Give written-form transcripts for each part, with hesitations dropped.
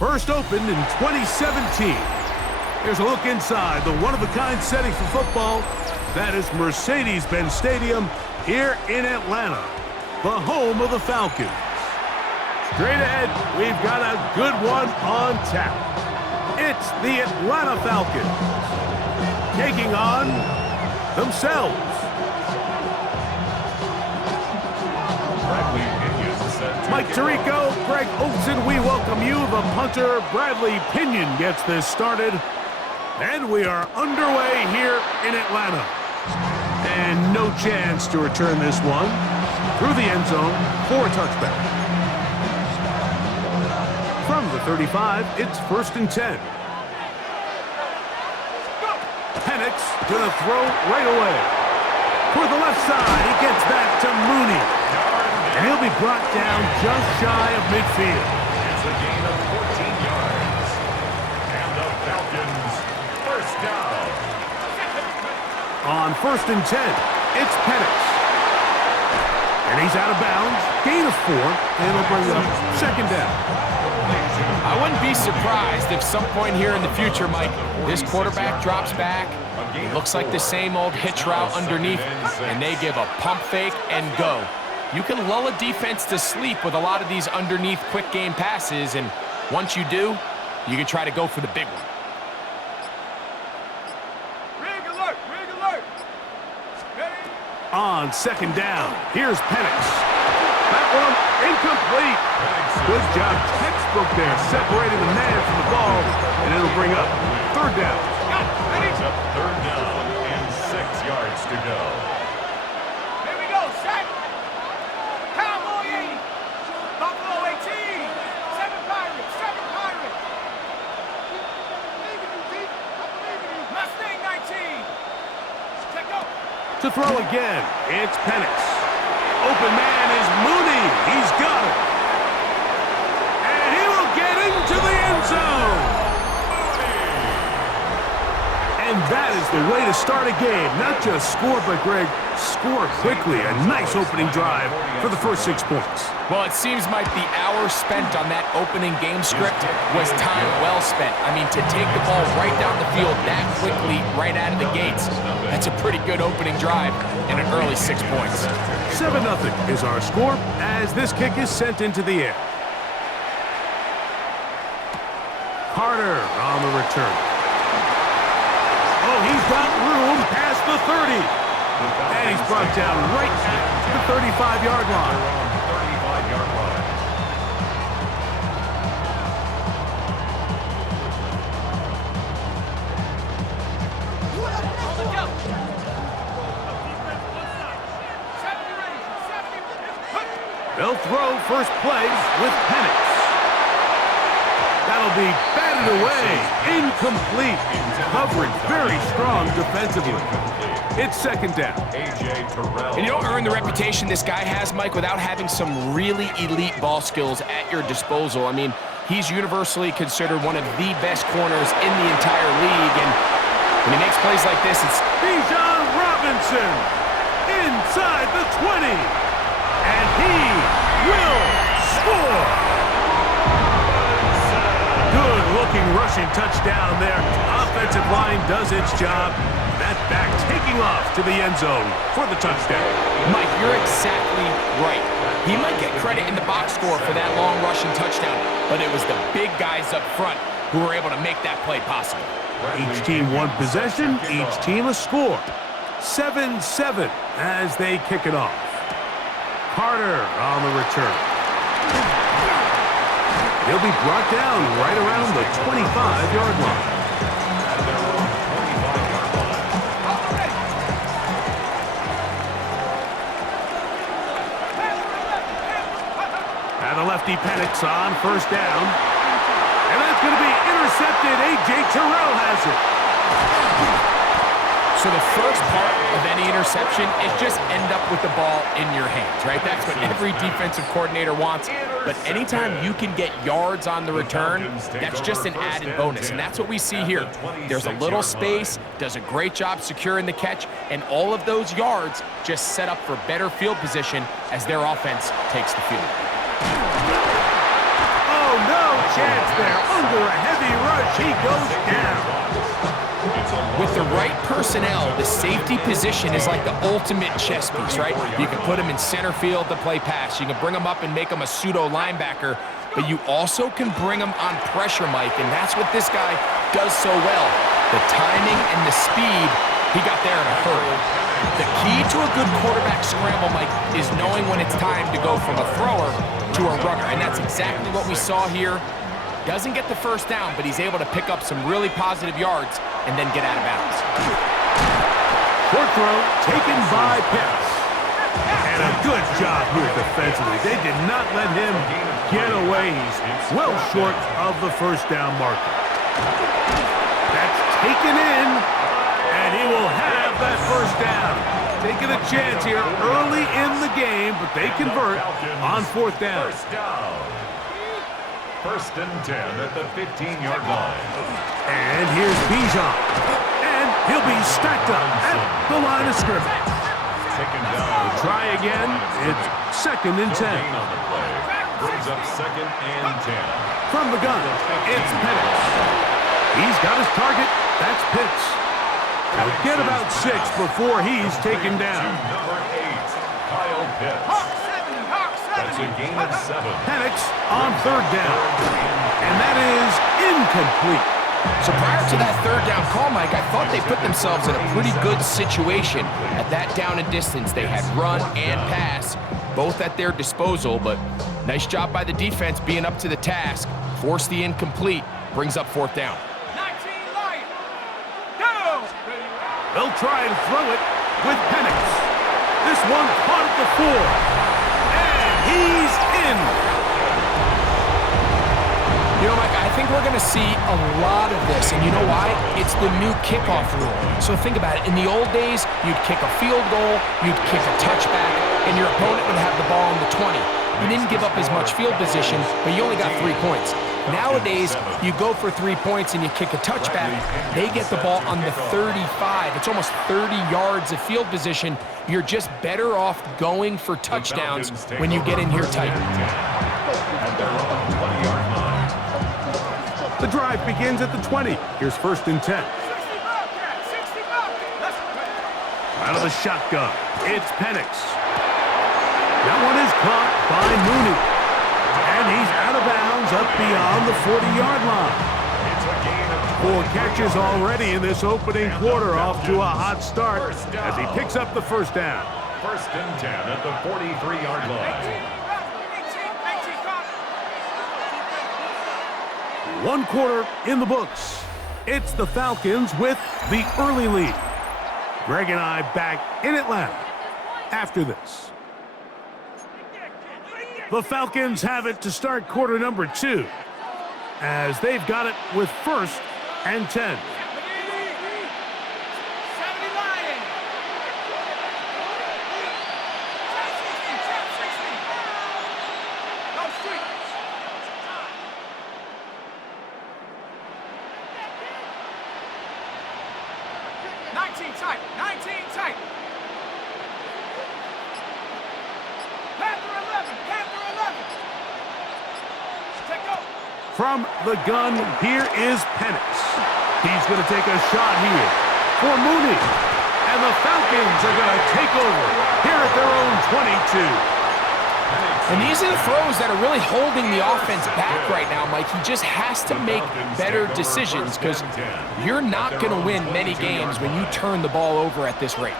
First opened in 2017. Here's a look inside the one-of-a-kind setting for football. That is Mercedes-Benz Stadium here in Atlanta, the home of the Falcons. Straight ahead, we've got a good one on tap. It's the Atlanta Falcons taking on themselves. Mike Tirico, Greg Olsen, we welcome you. The punter, Bradley Pinion, gets this started. And we are underway here in Atlanta. And no chance to return this one through the end zone for a touchback. From the 35, it's 1st and 10. Penix gonna throw right away. For the left side, he gets back to Mooney. And he'll be brought down just shy of midfield. It's a gain of 14 yards. And the Falcons, first down. On 1st and 10, it's Penix. And he's out of bounds. Gain of 4, and he'll bring up 2nd down. I wouldn't be surprised if some point here in the future, Mike, this quarterback drops back. It looks like the same old hitch route underneath, and they give a pump fake and go. You can lull a defense to sleep with a lot of these underneath quick game passes, and once you do, you can try to go for the big one. Rig alert! Rig alert! Ready? On 2nd down, here's Penix. That one incomplete. Good job, textbook there, separating the man from the ball, and it'll bring up 3rd down. Brings up 3rd down and 6 yards to go. Here we go, set! Cowboy 80! Buffalo 18! 7 Pirates! 7 Pirates! Mustang 19! Check out! To throw again, it's Penix. Open man is Mooney. He's got it. And he will get into the end zone. And that is the way to start a game. Not just score, but, Greg, score quickly. A nice opening drive for the first 6 points. Well, it seems like the hour spent on that opening game script was time well spent. I mean, to take the ball right down the field that quickly, right out of the gates, that's a pretty good opening drive and an early 6 points. 7-0 is our score as this kick is sent into the air. Carter on the return. Oh, he's got room past the 30. And he's brought down right at the 35-yard line. 35-yard line. They'll throw first play with Penix. That'll be batted away. Incomplete. Coverage very strong defensively. It's 2nd down. And you don't earn the reputation this guy has, Mike, without having some really elite ball skills at your disposal. I mean, he's universally considered one of the best corners in the entire league. And when he makes plays like this, it's Bijan Robinson inside the 20. And he will score. Good-looking rushing touchdown there. Offensive line does its job. That back taking off to the end zone for the touchdown. Mike, you're exactly right. He might get credit in the box score for that long rushing touchdown, but it was the big guys up front who were able to make that play possible. Each team one possession, each team a score. 7-7 as they kick it off. Carter on the return. He'll be brought down right around the 25-yard line. And the lefty Penix on 1st down. And that's going to be intercepted. A.J. Terrell has it. So the first part of any interception is just end up with the ball in your hands, right? That's what every defensive coordinator wants. But anytime you can get yards on the return, that's just an added bonus. And that's what we see here. There's a little space, does a great job securing the catch, and all of those yards just set up for better field position as their offense takes the field. Oh, no chance there. He goes down. With the right personnel, the safety position is like the ultimate chess piece, right? You can put him in center field to play pass. You can bring him up and make him a pseudo linebacker, but you also can bring him on pressure, Mike, and that's what this guy does so well. The timing and the speed, he got there in a hurry. The key to a good quarterback scramble, Mike, is knowing when it's time to go from a thrower to a runner, and that's exactly what we saw here. Doesn't get the first down, but he's able to pick up some really positive yards and then get out of bounds. Short throw taken by Pitts. And a good job here defensively. They did not let him get away. He's well short of the first down marker. That's taken in, and he will have that first down. Taking a chance here early in the game, but they convert on fourth down. First and 10 at the 15-yard line. And here's Bijan. And he'll be stacked up at the line of scrimmage. Taken down. Try again. It's second and 10. Gain on the play. Brings up second and 10. From the gun, it's Penix. He's got his target. That's Pitts. He'll get about 6 before he's taken down. Number 8, Kyle Pitts. That's a gain of 7. Penix on third down. And that is incomplete. So prior to that third down call, Mike, I thought they put themselves in a pretty good situation. At that down and distance, they had run and pass, both at their disposal, but nice job by the defense being up to the task. Force the incomplete, brings up fourth down. 19 Lion. Go! They'll try and throw it with Penix. This one caught at the 4. He's in. You know, Mike, I think we're going to see a lot of this, and you know why? It's the new kickoff rule. So think about it. In the old days, you'd kick a field goal, you'd kick a touchback, and your opponent would have the ball on the 20. You didn't give up as much field position, but you only got 3 points. Nowadays, you go for 3 points and you kick a touchback. They get the ball on the 35. It's almost 30 yards of field position. You're just better off going for touchdowns when you get in here tight. The drive begins at the 20. Here's first and 10. Out of the shotgun, it's Penix. That one is caught by Mooney. And he's out of bounds up beyond the 40-yard line. 4 catches already in this opening quarter, off to a hot start as he picks up the first down. First and 10 at the 43-yard line. 1 quarter in the books. It's the Falcons with the early lead. Greg and I back in Atlanta after this. The Falcons have it to start quarter number 2 as they've got it with first and 10. From the gun, here is Penix. He's going to take a shot here for Mooney. And the Falcons are going to take over here at their own 22. And these are the throws that are really holding the offense back right now, Mike. He just has to make better decisions because you're not going to win many games when you turn the ball over at this rate.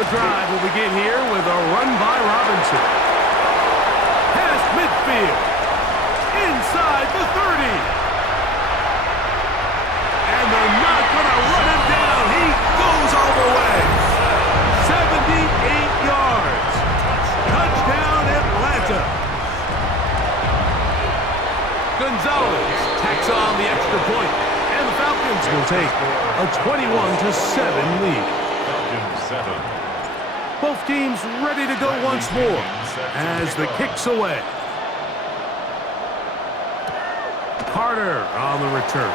The drive will begin here with a run by Robinson. Past midfield. Inside the 30. And they're not going to run him down. He goes all the way. 78 yards. Touchdown, Atlanta. Gonzalez tacks on the extra point. And the Falcons will take a 21-7 lead. Falcons 7. Both teams ready to go once more as the kick's away. Carter on the return.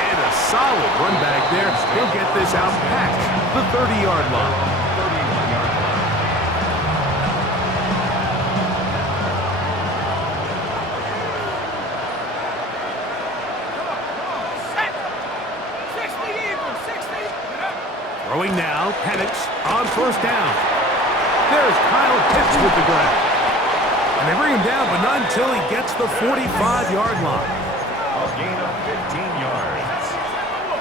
And a solid run back there. He'll get this out past the 30-yard line. Now, Penix on first down. There's Kyle Pitts with the grab. And they bring him down, but not until he gets the 45-yard line. A gain of 15 yards.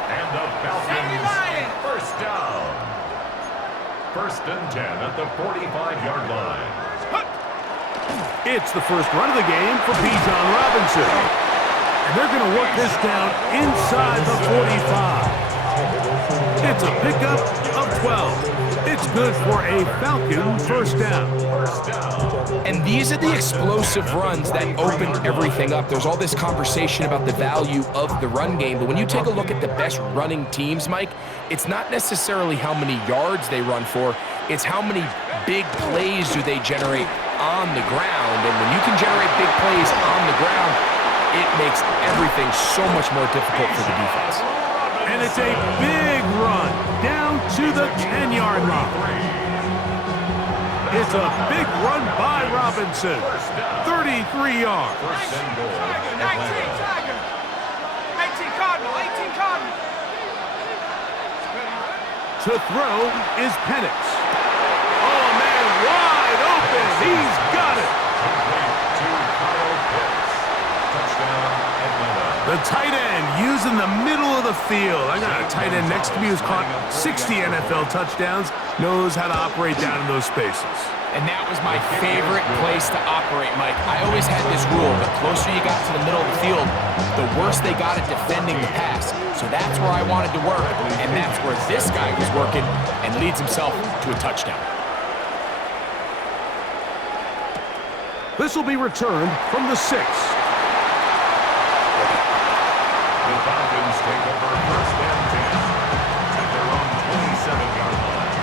And the Falcons first down. First and 10 at the 45-yard line. It's the first run of the game for Bijan Robinson. And they're going to work this down inside the 45. It's a pickup of 12. It's good for a Falcon first down. And these are the explosive runs that open everything up. There's all this conversation about the value of the run game, but when you take a look at the best running teams, Mike, it's not necessarily how many yards they run for, it's how many big plays do they generate on the ground. And when you can generate big plays on the ground, it makes everything so much more difficult for the defense. And it's a big run down to the 10-yard line. It's a big run by Robinson. 33 yards. 18 Cardinal. To throw is Penix. Oh, man, wide open. He's got it. The tight end using the middle of the field. I got a tight end next to me who's caught 60 NFL touchdowns, knows how to operate down in those spaces. And that was my favorite place to operate, Mike. I always had this rule: the closer you got to the middle of the field, the worse they got at defending the pass. So that's where I wanted to work, and that's where this guy was working and leads himself to a touchdown. This will be returned from the 6. The Falcons take over first and 10 at their own 27-yard line.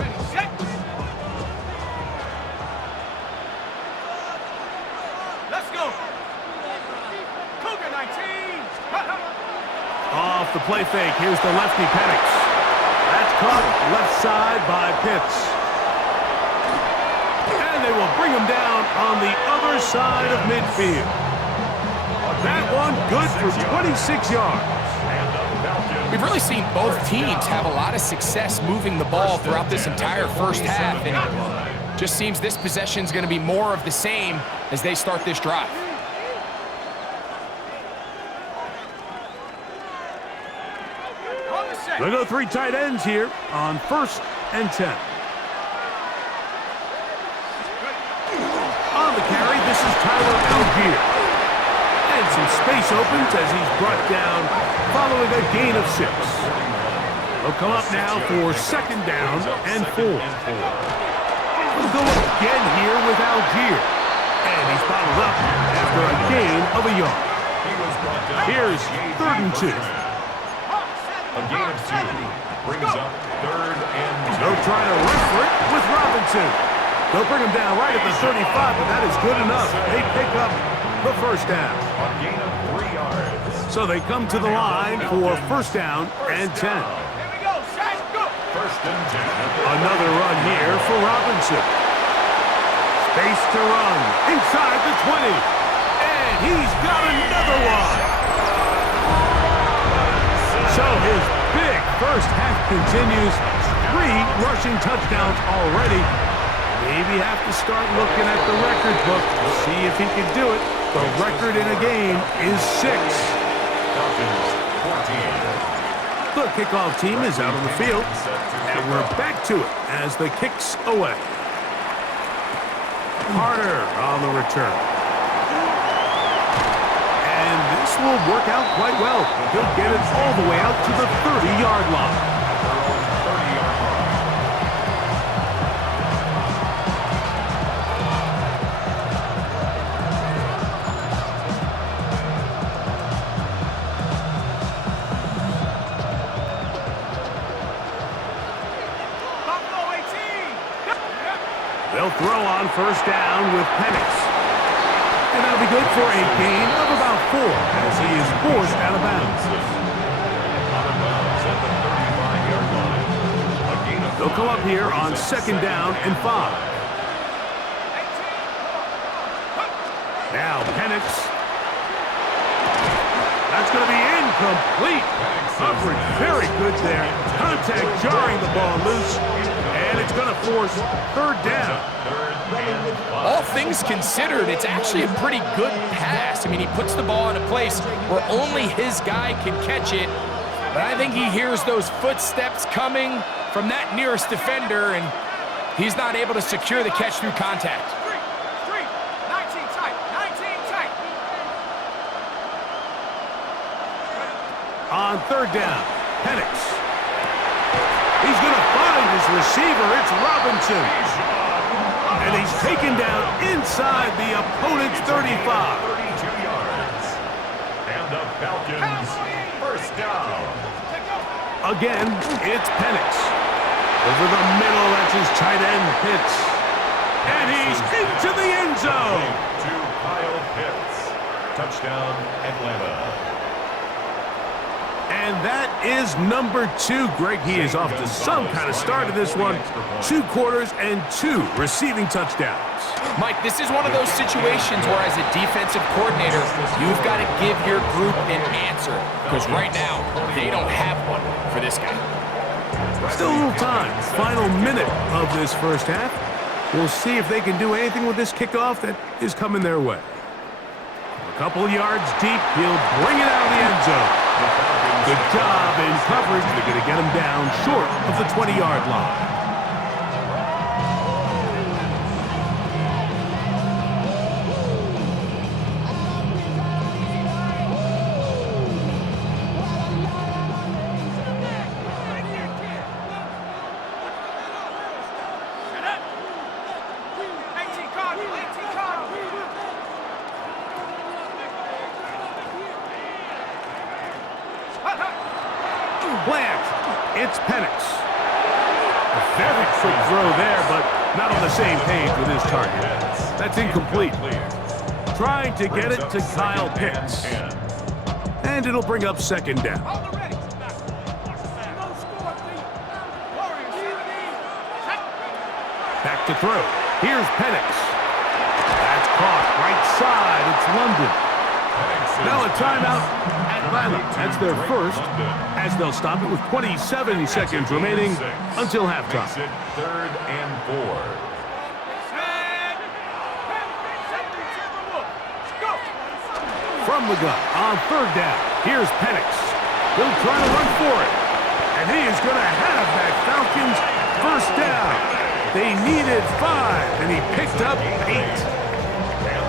Ready, set. Let's go. Cougar 19. Off the play fake, here's the lefty Penix. That's caught left side by Pitts. And they will bring him down on the other side of midfield. That one good for 26 yards. We've really seen both teams have a lot of success moving the ball throughout this entire first half, and it just seems this possession is going to be more of the same as they start this drive. They'll go 3 tight ends here on first and 10. On the carry, this is Tyler Algier. And some space opens as he's brought down following a gain of 6. They'll come up now for second down and 4. We'll go again here with Algier. And he's bottled up after a gain of a yard. Here's third and 2. A gain of 2 brings up third and 2. They'll try to run for it with Robinson. They'll bring him down right at the 35, but that is good enough. They pick up the first down. A gain of 3 yards. So they come to the line for first down and 10. Here we go, set, go. First and 10. Another run here for Robinson. Space to run inside the 20. And he's got another one. So his big first half continues. 3 rushing touchdowns already. Maybe have to start looking at the record book to see if he can do it. The record in a game is 6. Falcons 14. The kickoff team is out on the field. And we're back to it as the kick's away. Carter on the return. And this will work out quite well. He'll get it all the way out to the 30-yard line. They'll throw on first down with Penix. And that'll be good for a gain of about 4 as he is forced out of bounds. They'll come up here on second down and 5. Now Penix That's going to be incomplete. Coverage very good there. Contact jarring the ball loose. And it's going to force third down. All things considered, it's actually a pretty good pass. I mean, he puts the ball in a place where only his guy can catch it. But I think he hears those footsteps coming from that nearest defender, and he's not able to secure the catch through contact. Street. 19 tight. 19 tight. On third down, Penix. He's going to find his receiver. It's Robinson. And he's taken down inside the opponent's 35. 32 yards. And the Falcons, first down. Again, it's Penix. Over the middle, that's his tight end, Pitts. And he's into the end zone. To Kyle Pitts. Touchdown, Atlanta. And that is number 2. Greg, he is off to some kind of start in this one. 2 quarters and 2 receiving touchdowns. Mike, this is one of those situations where as a defensive coordinator, you've got to give your group an answer. Because right now, they don't have one for this guy. Still a little time. Final minute of this first half. We'll see if they can do anything with this kickoff that is coming their way. A couple of yards deep, he'll bring it out of the end zone. Good job in coverage. They're going to get him down short of the 20-yard line. Plant. It's Penix. A very quick throw there, but not on the same page with his target. That's incomplete. Trying to get it to Kyle Pitts. And it'll bring up second down. Back to throw. Here's Penix. That's caught right side. It's London. Now a timeout, Atlanta. That's their first, as they'll stop it with 27 seconds remaining until halftime. Third and 4. From the gun, on third down, here's Penix. He'll try to run for it. And he is going to have that Falcons first down. They needed 5, and he picked up 8.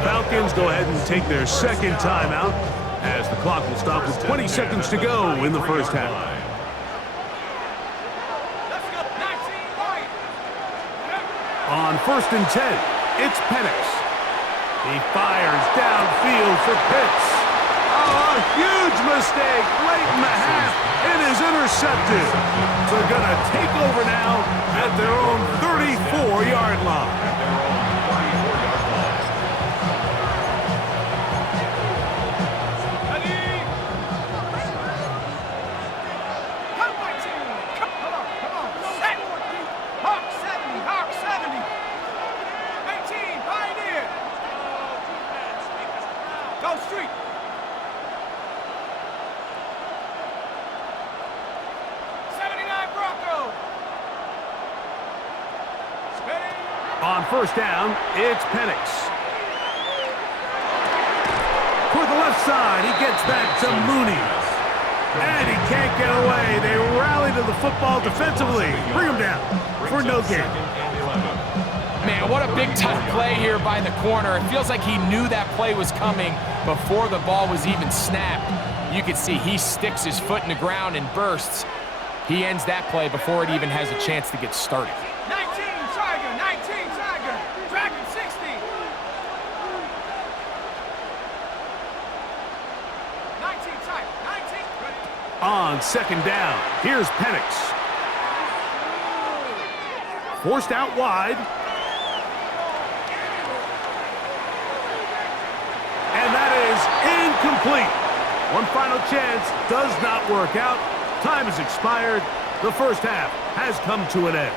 Falcons go ahead and take their second timeout as the clock will stop with 20 seconds to go in the first half. On first and 10, it's Penix. He fires downfield for Pitts. Oh, a huge mistake late in the half. It is intercepted. They're going to take over now at their own 34-yard line. On first down, it's Penix. Toward the left side, he gets that to Mooney. And he can't get away. They rally to the football defensively. Bring him down for no gain. Man, what a big-time play here by the corner. It feels like he knew that play was coming before the ball was even snapped. You can see he sticks his foot in the ground and bursts. He ends that play before it even has a chance to get started. 19 Tiger, Dragon 60. 19 Tiger, 19. On second down, here's Penix. Forced out wide. And that is incomplete. One final chance does not work out. Time has expired. The first half has come to an end.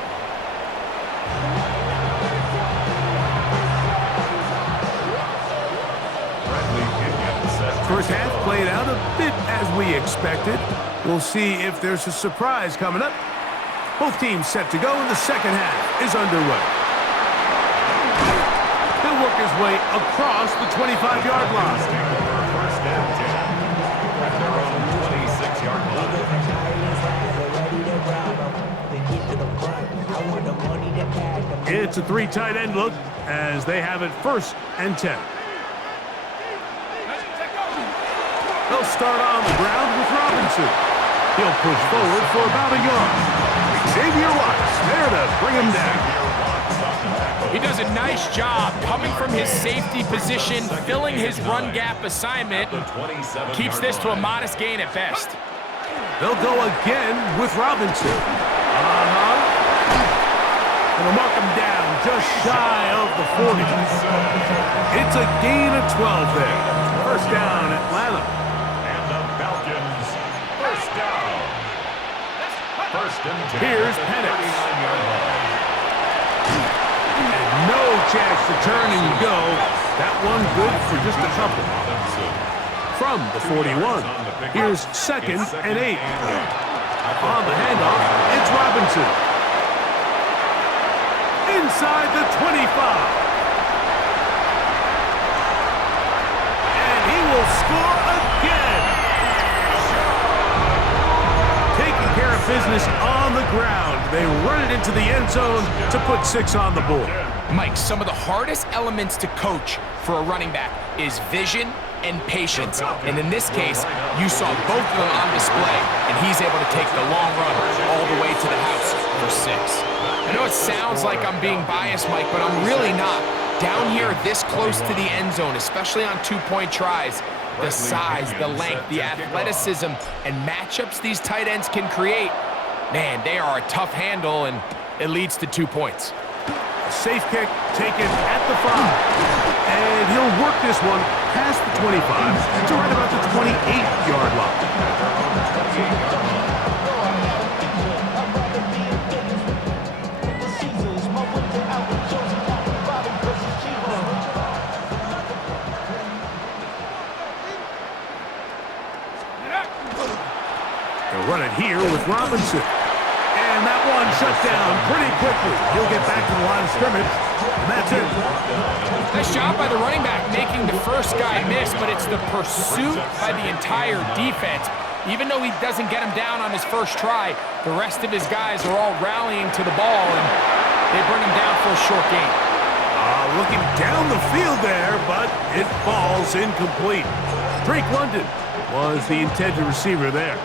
First half played out a bit as we expected. We'll see if there's a surprise coming up. Both teams set to go, and the second half is underway. He'll work his way across the 25-yard line. First and 10 at their own 26-yard line. It's a three tight end look as they have it first and 10. They'll start on the ground with Robinson. He'll push forward for about a yard. Xavier Watts there to bring him down. He does a nice job coming from his safety position, filling his run gap assignment. Keeps this to a modest gain at best. They'll go again with Robinson. And they'll mark him down just shy of the 40. It's a gain of 12 there. First down, Atlanta. And the Falcons, first down. First and 10. Here's Penix. And no chance to turn and go. That one good for just a couple. From the 41. Here's second and 8. On the handoff, it's Robinson. Inside the 25. And he will score again. Taking care of business on the ground. They run it into the end zone to put 6 on the board. Mike, some of the hardest elements to coach for a running back is vision and patience. And in this case, you saw both of them on display, and he's able to take the long run all the way to the house for 6. I know it sounds like I'm being biased, Mike, but I'm really not. Down here this close to the end zone, especially on two-point tries, the size, the length, the athleticism, and matchups these tight ends can create, man, they are a tough handle, and it leads to 2 points. A safe kick taken at the 5. And he'll work this one past the 25 to right about the 28-yard line. They'll run it here with Robinson. And that one shut down pretty quickly. He'll get back to the line of scrimmage, and that's it. Nice job by the running back making the first guy miss, but it's the pursuit by the entire defense. Even though he doesn't get him down on his first try, the rest of his guys are all rallying to the ball, and they bring him down for a short gain. Looking down the field there, but it falls incomplete. Drake London was the intended receiver there.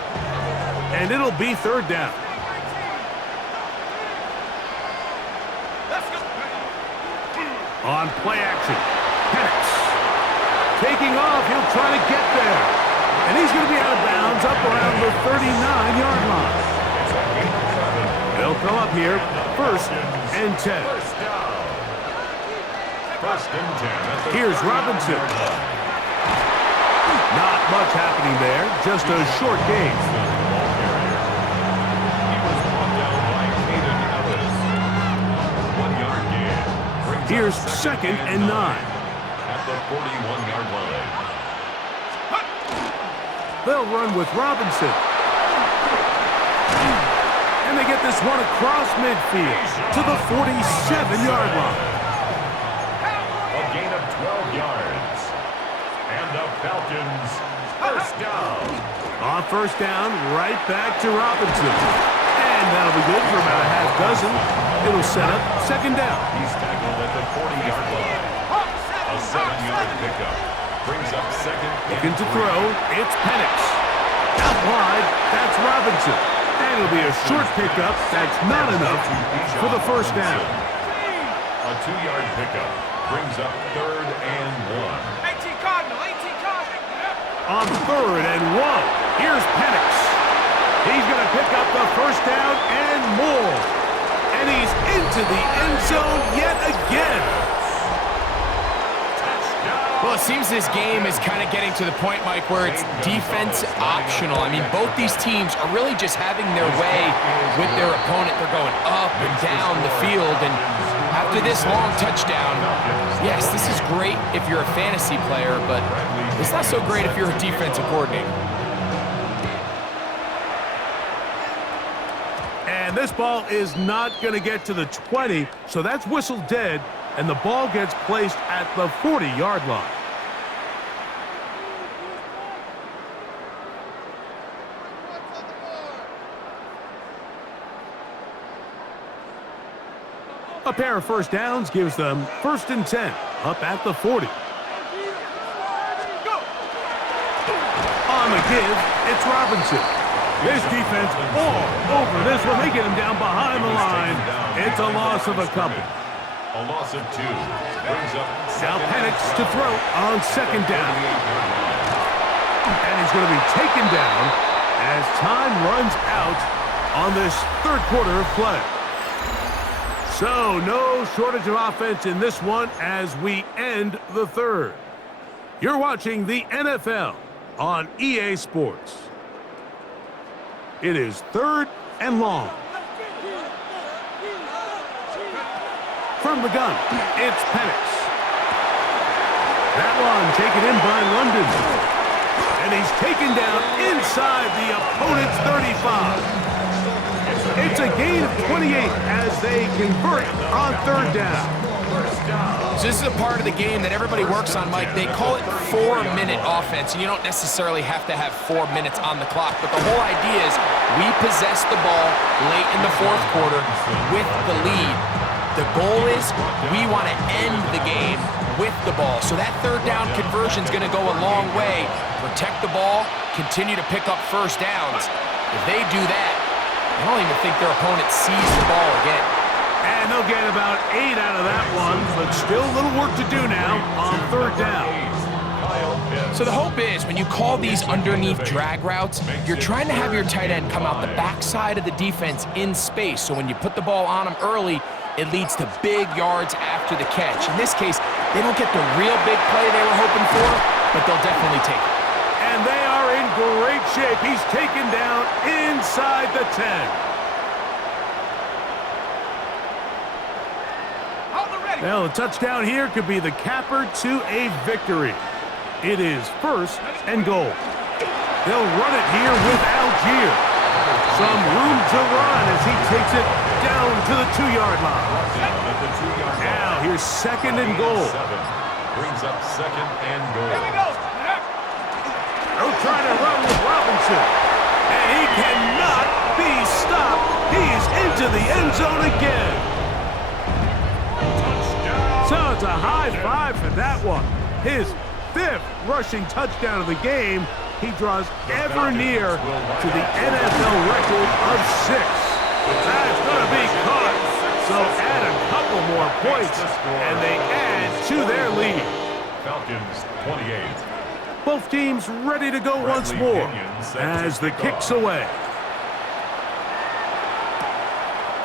And it'll be third down. On play action, Penix. Taking off, he'll try to get there. And he's going to be out of bounds up around the 39-yard line. They'll come up here, first and 10. First and 10. Here's Robinson. Not much happening there, just a short gain. Here's second and 9. At the 41-yard line. They'll run with Robinson. And they get this one across midfield to the 47-yard line. A gain of 12 yards. And the Falcons, first down. On first down, right back to Robinson. And that'll be good for about a half dozen. It'll set up second down. He's tackled at the 40-yard line. A 7-yard pickup brings up second. Looking to throw, it's Penix. Out wide, that's Robinson. And it'll be a short pickup. That's not enough for the first down. A 2-yard pickup brings up third and 1. 18 Cardinal, 18 Cardinal. On third and 1, here's Penix. He's going to pick up the first down and more. And he's into the end zone yet again. Well, it seems this game is kind of getting to the point, Mike, where it's defense optional. I mean, both these teams are really just having their way with their opponent. They're going up and down the field, and After this long touchdown, yes, this is great if you're a fantasy player, but it's not so great if you're a defensive coordinator. And this ball is not going to get to the 20, so that's whistled dead, and the ball gets placed at the 40-yard line. A pair of first downs gives them 1st and 10, up at the 40. On the give, it's Robinson. This defense all over this one. They get him down behind the line. It's a loss of a couple. A loss of 2. Brings up Now Penix to throw on 2nd down. And he's going to be taken down as time runs out on this 3rd quarter of play. So, no shortage of offense in this one as we end the 3rd. You're watching the NFL on EA Sports. It is 3rd and long. From the gun, it's Penix. That one taken in by London. And he's taken down inside the opponent's 35. It's a gain of 28 as they convert on 3rd down. So this is a part of the game that everybody works on, Mike. They call it 4-minute offense, and you don't necessarily have to have 4 minutes on the clock. But the whole idea is we possess the ball late in the 4th quarter with the lead. The goal is we want to end the game with the ball. So that 3rd down conversion is going to go a long way. Protect the ball, continue to pick up first downs. If they do that, I don't even think their opponent sees the ball again. And they'll get about 8 out of that one, but still a little work to do now on 3rd down. So the hope is when you call these underneath drag routes, you're trying to have your tight end come out the backside of the defense in space. So when you put the ball on them early, it leads to big yards after the catch. In this case, they don't get the real big play they were hoping for, but they'll definitely take it. And they are in great shape. He's taken down inside the 10. Well, a touchdown here could be the capper to a victory. It is 1st and goal. They'll run it here with Algier. Some room to run as he takes it down to the 2-yard line. Now here's 2nd and goal. Brings up 2nd and goal. They'll try to run with Robinson. And he cannot be stopped. He's into the end zone again. So it's a high 5 for that one. His 5th rushing touchdown of the game. He draws ever near to the NFL record of 6. That's going to be caught. So add a couple more points, and they add to their lead. Falcons 28. Both teams ready to go once more as the kick's away.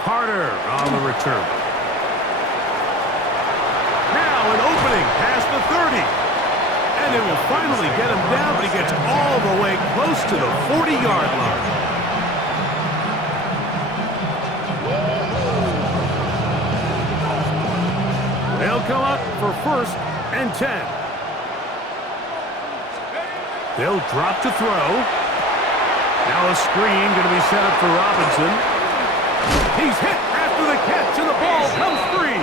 Carter on the return. Now an opening past the 30. And it will finally get him down, but he gets all the way close to the 40-yard line. They'll come up for 1st and 10. They'll drop to throw. Now a screen going to be set up for Robinson. He's hit after the catch, and the ball comes free.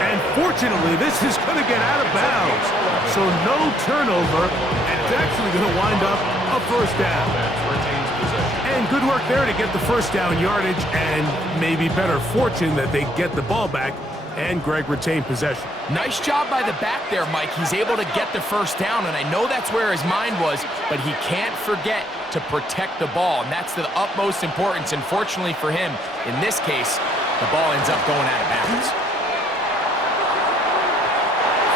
And fortunately, this is going to get out of bounds. So no turnover, and it's actually going to wind up a 1st down. And good work there to get the 1st down yardage, and maybe better fortune that they get the ball back, and Greg retained possession. Nice job by the back there, Mike. He's able to get the 1st down, and I know that's where his mind was, but he can't forget to protect the ball, and that's the utmost importance. And fortunately for him, in this case, the ball ends up going out of bounds.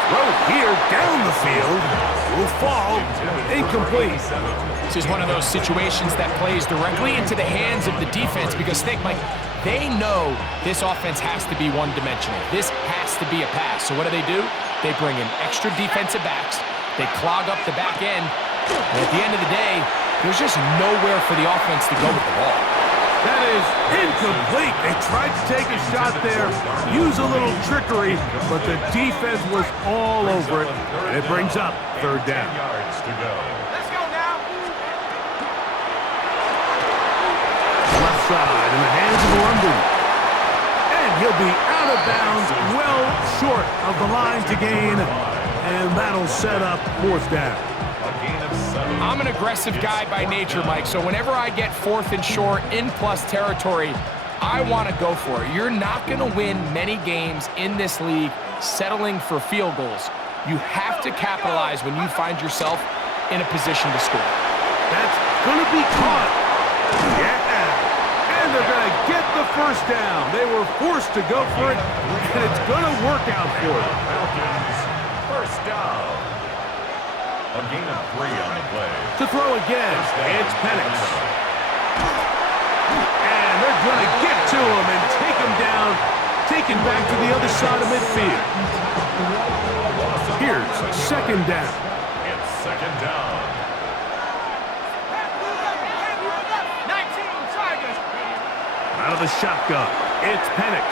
Throw here down the field will fall incomplete. This is one of those situations that plays directly into the hands of the defense because think, Mike, they know this offense has to be one-dimensional. This has to be a pass. So what do? They bring in extra defensive backs. They clog up the back end. And at the end of the day, there's just nowhere for the offense to go with the ball. That is incomplete. They tried to take a shot there, use a little trickery, but the defense was all over it. And it brings up third down. 10 yards to go. Let's go now. Left side in the hands of London. And he'll be out of bounds, well short of the line to gain. And that'll set up fourth down. A gain of 7. I'm an aggressive guy by nature, Mike, so whenever I get fourth and short in plus territory, I want to go for it. You're not going to win many games in this league settling for field goals. You have to capitalize when you find yourself in a position to score. That's going to be caught. Yeah. And they're going to get the first down. They were forced to go for it, and it's going to work out for them. Falcons, first down. A gain of 3 on the play. To throw again, it's Penix. And they're going to get to him and take him down, take him back to the other side of midfield. Here's second down. It's second down. 19 Tigers. Out of the shotgun, it's Penix.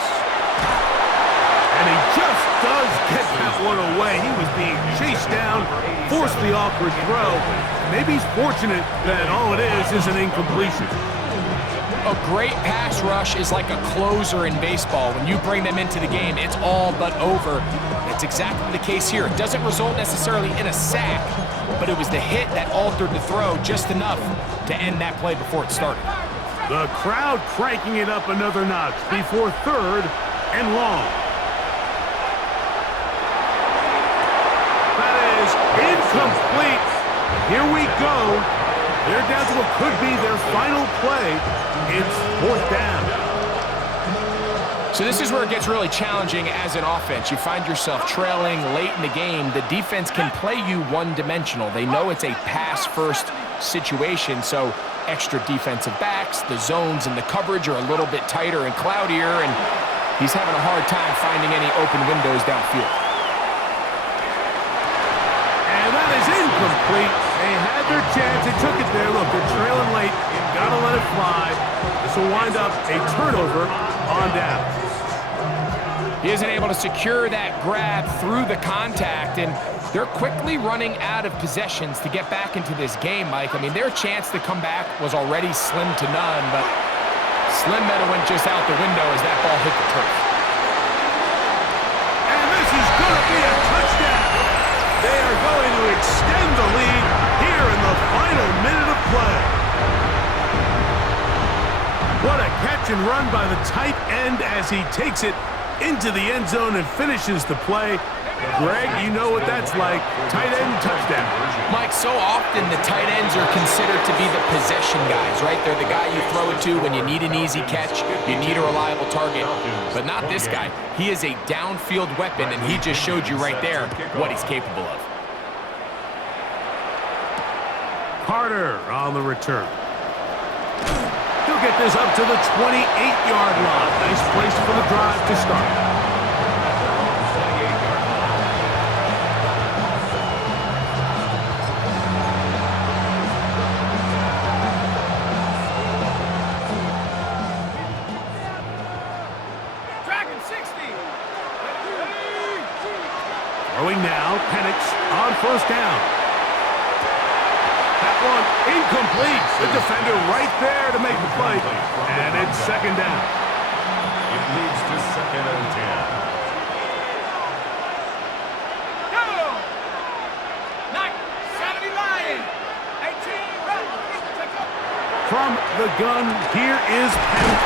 And he just does get that one away. He was being chased down, forced the awkward throw. Maybe he's fortunate that all it is an incompletion. A great pass rush is like a closer in baseball. When you bring them into the game, it's all but over. That's exactly the case here. It doesn't result necessarily in a sack, but it was the hit that altered the throw just enough to end that play before it started. The crowd cranking it up another notch before third and long. That is incomplete. Here we go. They're down to what could be their final play. It's fourth down. So this is where it gets really challenging as an offense. You find yourself trailing late in the game. The defense can play you one-dimensional. They know it's a pass-first situation, so extra defensive backs, the zones and the coverage are a little bit tighter and cloudier, and he's having a hard time finding any open windows downfield. And that is incomplete. They had their chance. They took it there. Look, they're trailing late. Gotta let it fly. This will wind up a turnover on down. He isn't able to secure that grab through the contact, and they're quickly running out of possessions to get back into this game, Mike. I mean, their chance to come back was already slim to none, but slim metal went just out the window as that ball hit the turf. And this is going to be a touchdown. They are going to extend the lead here in the final minute of play. What a catch and run by the tight end as he takes it into the end zone and finishes the play. Greg, you know what that's like. Tight end touchdown. Mike, so often the tight ends are considered to be the possession guys, right? They're the guy you throw it to when you need an easy catch, you need a reliable target, but not this guy. He is a downfield weapon, and he just showed you right there what he's capable of. Carter on the return. He'll get this up to the 28-yard line. Nice place for the drive to start. Dragon 60. Throwing now, Penix on first down. That one incomplete. The defender right there to make the play. And it's second down. It leads to second and 10. Go. 70 Lion. 18 run. From the gun, here is Penix.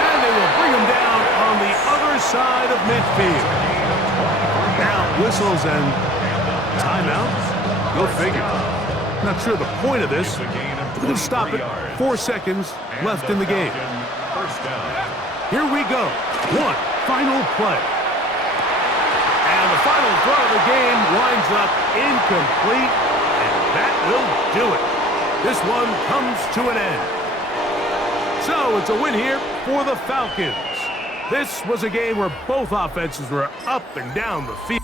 And they will bring him down on the other side of midfield. Now whistles and timeouts. Go figure. Not sure the point of this. We're going to stop it. 4 seconds left in the game. First down. Here we go. One final play. And the final throw of the game winds up incomplete. And that will do it. This one comes to an end. So it's a win here for the Falcons. This was a game where both offenses were up and down the field.